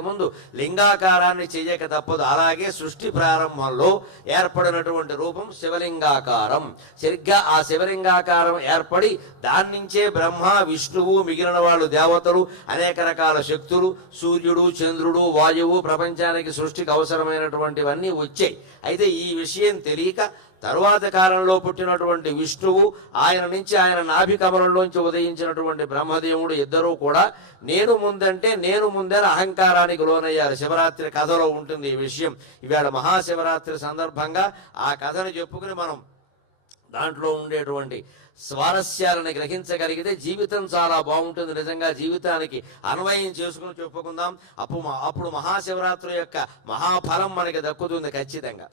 ముందు లింగాకారాన్ని చేయక తప్పదు. అలాగే సృష్టి ప్రారంభంలో ఏర్పడినటువంటి రూపం శివలింగాకారం. సరిగ్గా ఆ శివలింగాకారం ఏర్పడి దాని నుంచే బ్రహ్మ, విష్ణువు, మిగిలిన వాళ్ళు దేవతలు, అనేక రకాల శక్తులు, సూర్యుడు, చంద్రుడు, వాయువు, ప్రపంచానికి సృష్టికి అవసరమైనటువంటివన్నీ వచ్చాయి. అయితే ఈ విషయం తెలియక తరువాత కాలంలో పుట్టినటువంటి విష్ణువు, ఆయన నుంచి ఆయన నాభి కమలంలోంచి ఉదయించినటువంటి బ్రహ్మదేవుడు ఇద్దరూ కూడా నేను ముందంటే నేను ముందని అహంకారానికి లోనయ్యారు. శివరాత్రి కథలో ఉంటుంది ఈ విషయం. ఇవాళ మహాశివరాత్రి సందర్భంగా ఆ కథను చెప్పుకుని మనం దాంట్లో ఉండేటువంటి స్వారస్యాలను గ్రహించగలిగితే జీవితం చాలా బాగుంటుంది. నిజంగా జీవితానికి అన్వయం చేసుకుని చెప్పుకుందాం. అప్పుడు మహాశివరాత్రి యొక్క మహాఫలం మనకి దక్కుతుంది ఖచ్చితంగా.